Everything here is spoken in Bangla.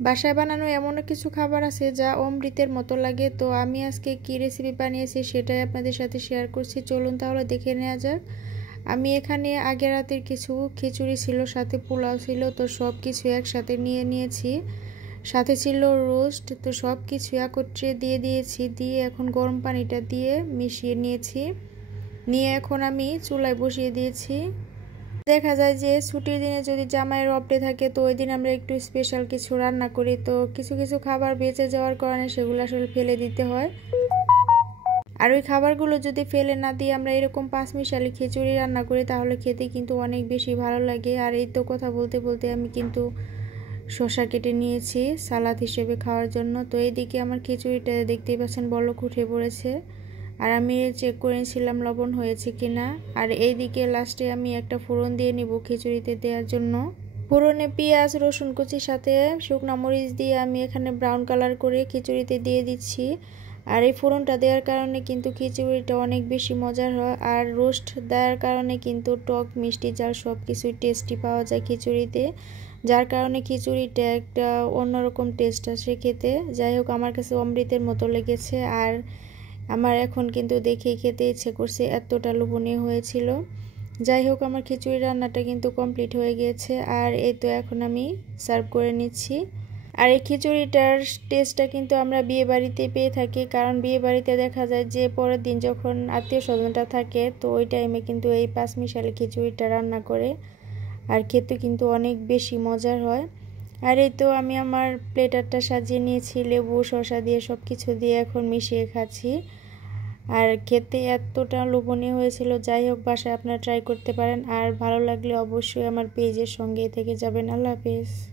বাসায় বানানো এমন কিছু খাবার আছে যা অমৃতের মতো লাগে। তো আমি আজকে কি রেসিপি বানিয়েছি সেটাই আপনাদের সাথে শেয়ার করছি। চলুন তাহলে দেখে নেওয়া যাক। আমি এখানে আগের রাতের কিছু খিচুড়ি ছিল, সাথে পোলাও ছিল, তো সব কিছু একসাথে নিয়ে নিয়েছি। সাথে ছিল রোস্ট, তো সব কিছু একত্রে দিয়ে দিয়েছি। দিয়ে এখন গরম পানিটা দিয়ে মিশিয়ে নিয়েছি। নিয়ে এখন আমি চুলায় বসিয়ে দিয়েছি। দেখা যায় যে ছুটির দিনে যদি জামাইয়ের অফ ডে থাকে তো ওই দিন আমরা একটু স্পেশাল কিছু রান্না করি। তো কিছু কিছু খাবার বেঁচে যাওয়ার কারণে সেগুলো আসলে ফেলে দিতে হয়। আর ওই খাবারগুলো যদি ফেলে না দিয়ে আমরা এরকম পাঁচমিশালি খিচুড়ি রান্না করি তাহলে খেতে কিন্তু অনেক বেশি ভালো লাগে। আর এই তো কথা বলতে বলতে আমি কিন্তু শসা কেটে নিয়েছি সালাদ হিসেবে খাওয়ার জন্য। তো এইদিকে আমার খিচুড়িটা দেখতেই পাচ্ছেন বলক উঠে পড়েছে। আর আমি চেক করে নিয়েছিলাম লবণ হয়েছে কিনা। আর এইদিকে লাস্টে আমি একটা ফোড়ন দিয়ে নিব খিচুড়িতে দেওয়ার জন্য। ফোড়নে পেঁয়াজ রসুন কুচির সাথে শুকনো মরিচ দিয়ে আমি এখানে ব্রাউন কালার করে খিচুড়িতে দিয়ে দিচ্ছি। আর এই ফোড়নটা দেওয়ার কারণে কিন্তু খিচুড়িটা অনেক বেশি মজার হয়। আর রোস্ট দেওয়ার কারণে কিন্তু টক মিষ্টি ঝাল সব কিছুই টেস্টি পাওয়া যায় খিচুড়িতে, যার কারণে খিচুড়িটা একটা অন্যরকম টেস্ট আসে খেতে। যাই হোক, আমার কাছে অমৃতের মতো লেগেছে। আর আমার এখন কিন্তু দেখেই খেতে ইচ্ছে করছে, এতটা লোভনীয় হয়েছিল। যাই হোক, আমার খিচুড়ি রান্নাটা কিন্তু কমপ্লিট হয়ে গিয়েছে। আর এই তো এখন আমি সার্ভ করে নিচ্ছি। আর এই খিচুড়িটার টেস্টটা কিন্তু আমরা বিয়ে বাড়িতে পেয়ে থাকি, কারণ বিয়ে বাড়িতে দেখা যায় যে পরের দিন যখন আত্মীয় স্বজনটা থাকে তো ওই টাইমে কিন্তু এই পাঁচমিশালি খিচুড়িটা রান্না করে। আর খেতে কিন্তু অনেক বেশি মজার হয়। আর এই তো আমি আমার প্লেটারটা সাজিয়ে নিয়েছি লেবু শসা দিয়ে, সব কিছু দিয়ে এখন মিশিয়ে খাচ্ছি। আর খেতে এতটা লোভনীয় হয়েছিল। যাই হোক, বাসায় আপনারা ট্রাই করতে পারেন। আর ভালো লাগলে অবশ্যই আমার পেজের সঙ্গে থেকে যাবেন। আল্লাহ হাফেজ।